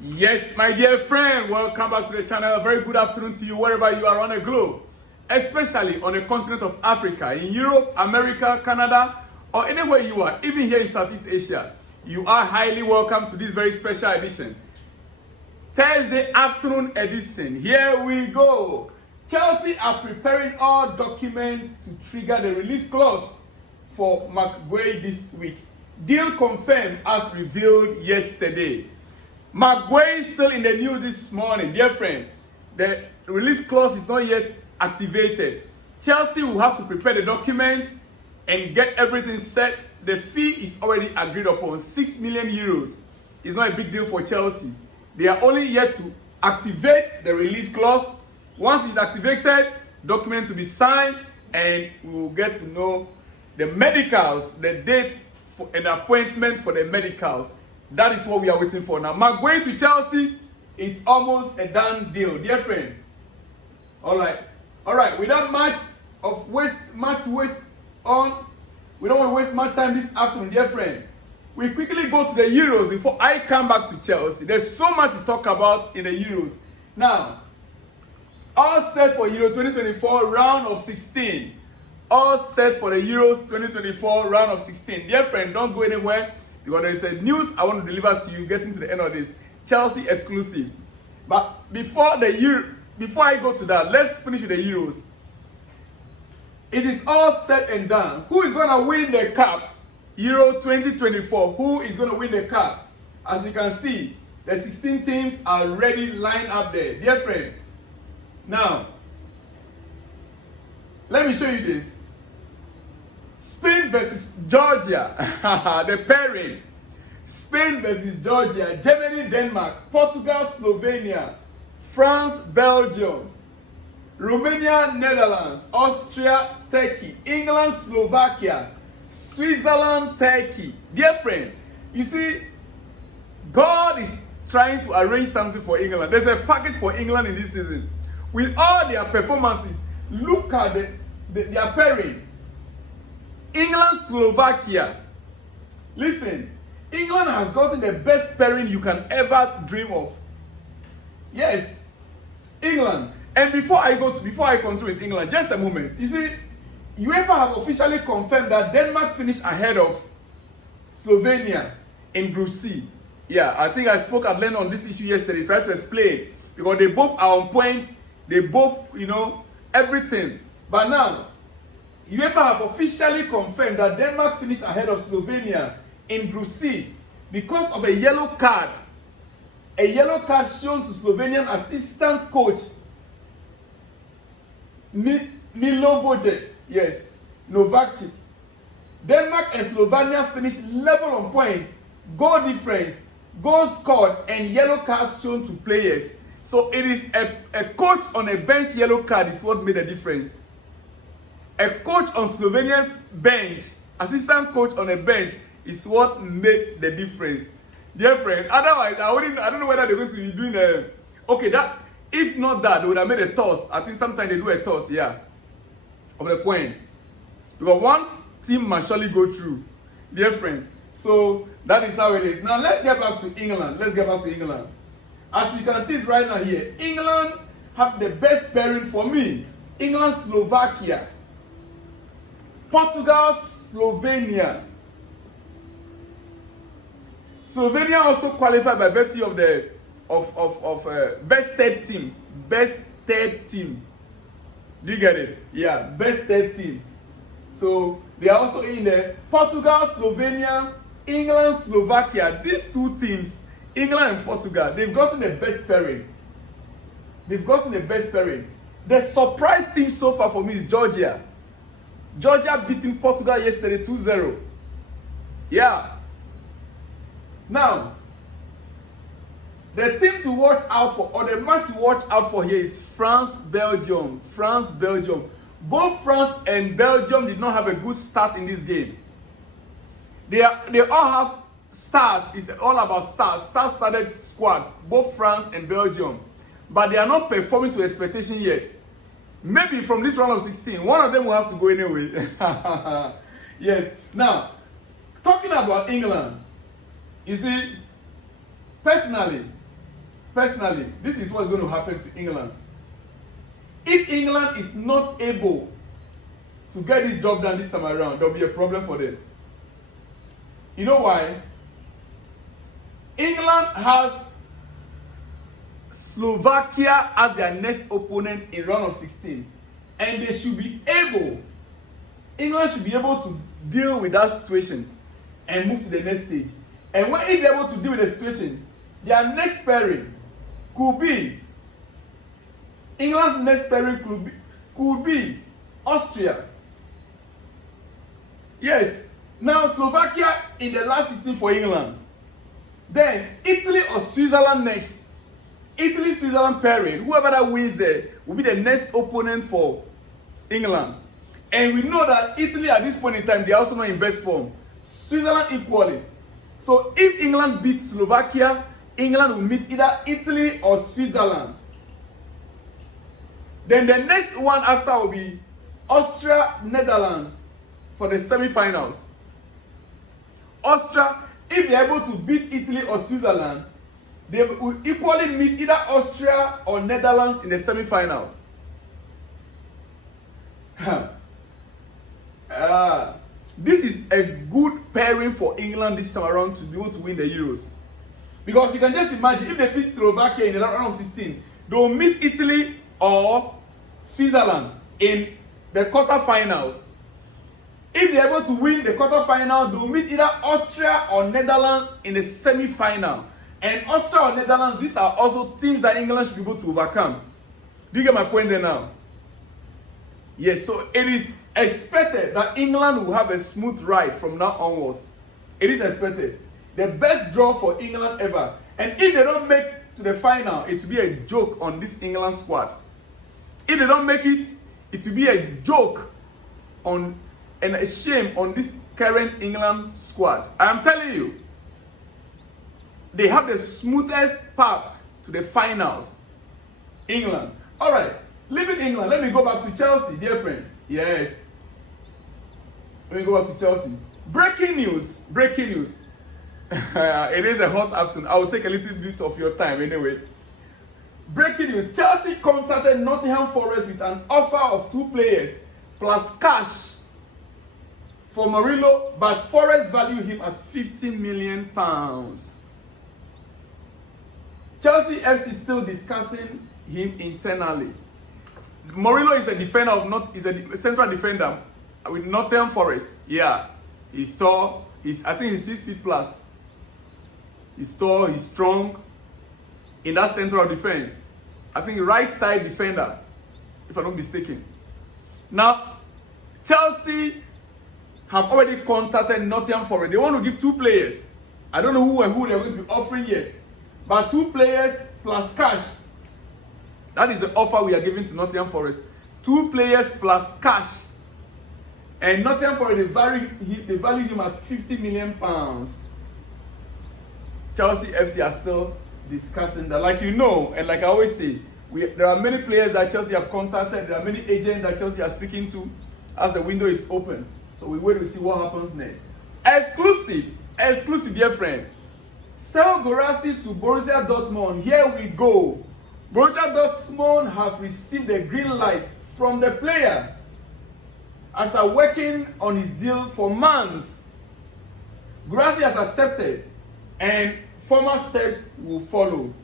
Yes, my dear friend, welcome back to the channel. A very good afternoon to you wherever you are on the globe, especially on the continent of Africa, in Europe, America, Canada, or anywhere you are, even here in Southeast Asia. You are highly welcome to this very special edition. Thursday afternoon edition. Here we go. Chelsea are preparing all documents to trigger the release clause for Maguire this week. Deal confirmed as revealed yesterday. Maguire is still in the news this morning, dear friend. The release clause is not yet activated. Chelsea will have to prepare the document and get everything set. The fee is already agreed upon, 6 million euros. It's not a big deal for Chelsea. They are only yet to activate the release clause. Once it's activated, documents will be signed and we will get to know the medicals, the date for an appointment for the medicals. That is what we are waiting for now. Maguire to Chelsea, it's almost a done deal, dear friend. All right. Without much waste on, we don't want to waste much time this afternoon, dear friend. We quickly go to the Euros before I come back to Chelsea. There's so much to talk about in the Euros. Now, all set for Euro 2024 round of 16. All set for the Euros 2024 round of 16. Dear friend, don't go anywhere, because there is a news I want to deliver to you getting to the end of this. Chelsea exclusive. But before I go to that, let's finish with the Euros. It is all set and done. Who is going to win the cup? Euro 2024. Who is going to win the cup? As you can see, the 16 teams are already lined up there. Dear friend, now, let me show you this. Spain versus Georgia, the pairing. Spain versus Georgia, Germany, Denmark, Portugal, Slovenia, France, Belgium, Romania, Netherlands, Austria, Turkey, England, Slovakia, Switzerland, Turkey. Dear friend, you see, God is trying to arrange something for England. There's a package for England in this season. With all their performances, look at their pairing. England, Slovakia. Listen, England has gotten the best pairing you can ever dream of. Yes, England. And before I continue with England, just a moment. You see, UEFA have officially confirmed that Denmark finished ahead of Slovenia in Group C. Yeah, I think I spoke at length on this issue yesterday, tried to explain, because they both are on points. They both, everything. But now, UEFA have officially confirmed that Denmark finished ahead of Slovenia in Group C because of a yellow card. A yellow card shown to Slovenian assistant coach Milovoje. Yes, Novakci. Denmark and Slovenia finished level on points, goal difference, goals scored, and yellow cards shown to players. So it is a coach on a bench yellow card is what made a difference. A coach on Slovenia's bench, assistant coach on a bench, is what made the difference. Dear friend, otherwise I don't know whether they're going to be doing that. If not that, they would have made a toss. I think sometimes they do a toss, yeah, of the coin. Because one team must surely go through, dear friend. So that is how it is. Now let's get back to England. As you can see it right now here, England have the best pairing for me. England, Slovakia, Portugal, Slovenia. Slovenia also qualified by virtue of the best third team. Best third team. Do you get it? Yeah, best third team. So they are also in there. Portugal, Slovenia, England, Slovakia. These two teams, England and Portugal, they've gotten the best pairing. The surprise team so far for me is Georgia. Georgia beating Portugal yesterday 2-0. Yeah. Now, the team to watch out for, or the match to watch out for here is France, Belgium. Both France and Belgium did not have a good start in this game. They all have stars. It's all about stars. Star-studded squad, both France and Belgium. But they are not performing to expectation yet. Maybe from this round of 16, one of them will have to go anyway. Yes. Now, talking about England, you see, personally, personally, this is what's going to happen to England. If England is not able to get this job done this time around, there will be a problem for them. You know why? England has Slovakia as their next opponent in round of 16. And they should be able, England should be able to deal with that situation and move to the next stage. And when if they're able to deal with the situation, their next pairing could be, England's next pairing could be Austria. Yes. Now Slovakia in the last 16 for England. Then Italy or Switzerland next. Italy-Switzerland pairing, whoever that wins there will be the next opponent for England. And we know that Italy at this point in time, they are also not in best form. Switzerland equally. So if England beats Slovakia, England will meet either Italy or Switzerland. Then the next one after will be Austria, Netherlands for the semi-finals. Austria, if they are able to beat Italy or Switzerland, they will equally meet either Austria or Netherlands in the semi-finals. This is a good pairing for England this time around to be able to win the Euros. Because you can just imagine, if they beat Slovakia in the round of 16, they will meet Italy or Switzerland in the quarterfinals. If they are able to win the quarterfinal, they will meet either Austria or Netherlands in the semi-final. And Austria or Netherlands, these are also teams that England should be able to overcome. Do you get my point there now? Yes, so it is expected that England will have a smooth ride from now onwards. It is expected. The best draw for England ever. And if they don't make to the final, it will be a joke on this England squad. If they don't make it, it will be a joke on and a shame on this current England squad. I am telling you, they have the smoothest path to the finals. England. All right, leaving England, let me go back to Chelsea, dear friend. Yes. Let me go back to Chelsea. Breaking news. Breaking news. It is a hot afternoon. I will take a little bit of your time anyway. Breaking news. Chelsea contacted Nottingham Forest with an offer of 2 players plus cash for Murillo, but Forest value him at £15 million. Chelsea FC still discussing him internally. Murillo is a defender of is a central defender with Nottingham Forest. Yeah, he's tall. I think he's 6 feet plus. He's tall. He's strong. In that central defense, I think right side defender, if I'm not mistaken. Now, Chelsea have already contacted Nottingham Forest. They want to give 2 players. I don't know who they're going to be offering yet. But 2 players plus cash. That is the offer we are giving to Nottingham Forest. 2 players plus cash. And Nottingham Forest, they value him at £50 million. Chelsea FC are still discussing that. Like you know, and like I always say, there are many players that Chelsea have contacted. There are many agents that Chelsea are speaking to as the window is open. So we wait to see what happens next. Exclusive, dear friend. Serhou Guirassy to Borussia Dortmund. Here we go. Borussia Dortmund have received the green light from the player after working on his deal for months. Guirassy has accepted, and further steps will follow.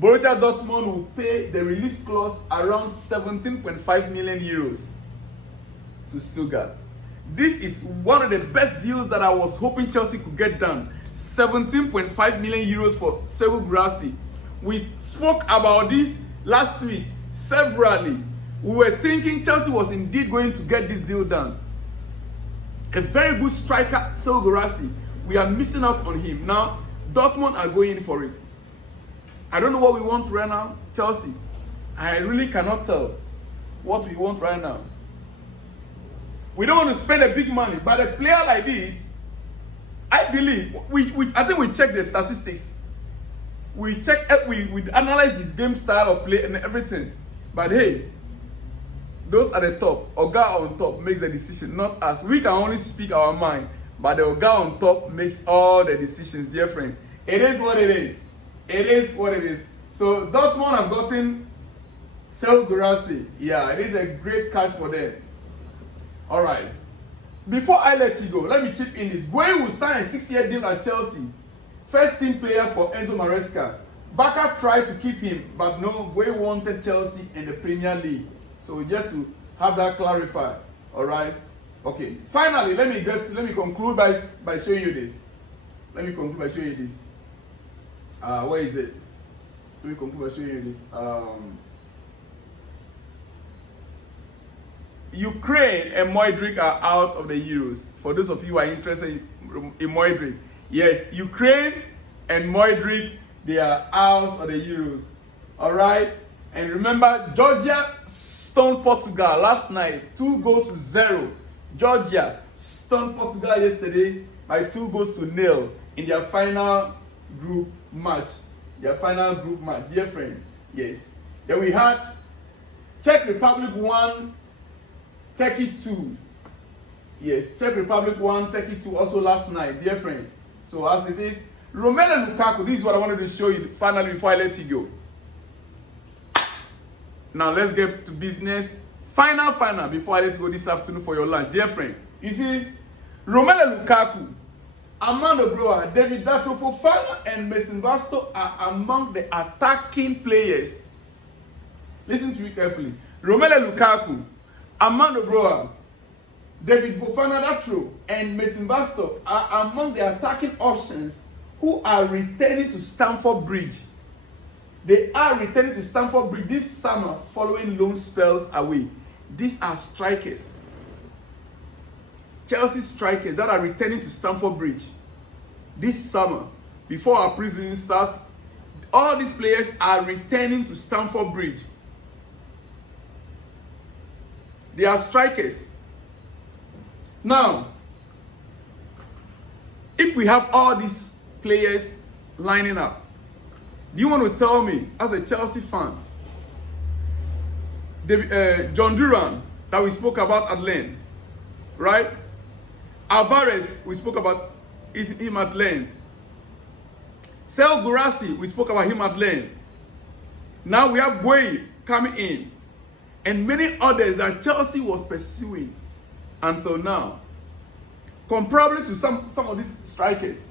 Borussia Dortmund will pay the release clause around 17.5 million euros to Stuttgart. This is one of the best deals that I was hoping Chelsea could get done. 17.5 million euros for Serhou Guirassy. We spoke about this last week severally. We were thinking Chelsea was indeed going to get this deal done. A very good striker, Serhou Guirassy. We are missing out on him. Now, Dortmund are going in for it. I don't know what we want right now, Chelsea. I really cannot tell what we want right now. We don't want to spend a big money, but a player like this, I believe, I think we check the statistics. We analyze his game style of play and everything. But hey, those at the top, Oga on top makes the decision, not us. We can only speak our mind, but the Oga on top makes all the decisions, dear friend. It is what it is. It is what it is. So Dortmund have gotten Serhou Guirassy. Yeah, it is a great catch for them. All right. Before I let you go, let me chip in this. Gueye will sign a 6-year deal at Chelsea. First team player for Enzo Maresca. Barca tried to keep him, but no, Gueye wanted Chelsea in the Premier League. So just to have that clarified. All right. Okay. Finally, let me conclude by showing you this. Let me conclude by showing you this. Where is it? Let me conclude by showing you this. Ukraine and Modric are out of the Euros. For those of you who are interested in Modric, yes, Ukraine and Modric, they are out of the Euros. All right. And remember, Georgia stunned Portugal last night, 2-0. Georgia stunned Portugal yesterday by 2-0 in their final group match. Dear friend. Yes. Then we had Czech Republic 1, Turkey 2. Yes, Czech Republic 1, Turkey 2 also last night, dear friend. So as it is, Romelu Lukaku, this is what I wanted to show you finally before I let you go. Now let's get to business. Final before I let you go this afternoon for your lunch, dear friend. You see, Romelu Lukaku, Armando Broja, David Dato Fofana, and Mason Basto are among the attacking players. Listen to me carefully. Romelu Lukaku, Armando Broja, David Fofana Datro, and Mason Basto are among the attacking options who are returning to Stamford Bridge. They are returning to Stamford Bridge this summer following loan spells away. These are strikers. Chelsea strikers that are returning to Stamford Bridge this summer before our pre-season starts. All these players are returning to Stamford Bridge. They are strikers. Now, if we have all these players lining up, do you want to tell me, as a Chelsea fan, John Duran, that we spoke about at length, right? Alvarez, we spoke about him at length. Serhou Guirassy, we spoke about him at length. Now we have Gueye coming in, and many others that Chelsea was pursuing until now. Comparable to some of these strikers.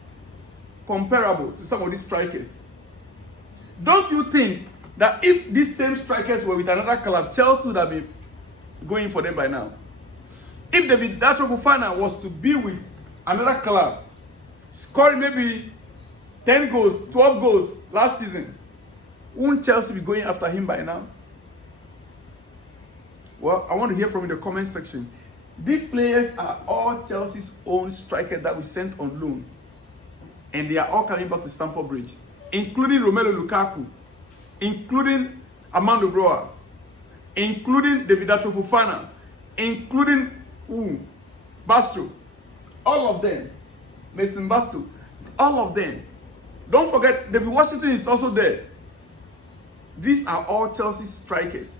Don't you think that if these same strikers were with another club, Chelsea would have been going for them by now? If David Dato Fofana was to be with another club, scoring maybe 10 goals, 12 goals last season, won't Chelsea be going after him by now? Well, I want to hear from you in the comment section. These players are all Chelsea's own strikers that we sent on loan. And they are all coming back to Stamford Bridge, including Romelu Lukaku, including Armando Broja, including David Dato Fofana, including Basto. All of them. Mason Basto. All of them. Don't forget, David Washington is also there. These are all Chelsea strikers.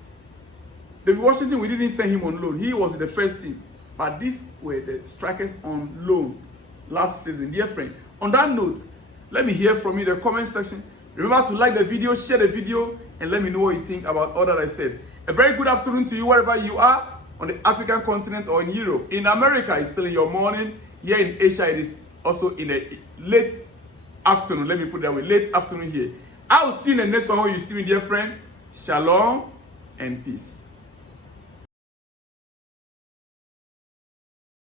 David Washington, we didn't send him on loan. He was with the first team. But these were the strikers on loan last season. Dear friend, on that note, let me hear from you in the comment section. Remember to like the video, share the video, and let me know what you think about all that I said. A very good afternoon to you wherever you are, on the African continent or in Europe. In America, it's still in your morning. Here in Asia, it is also in a late afternoon. Let me put it that way, late afternoon here. I will see you in the next one where you see me, dear friend. Shalom and peace.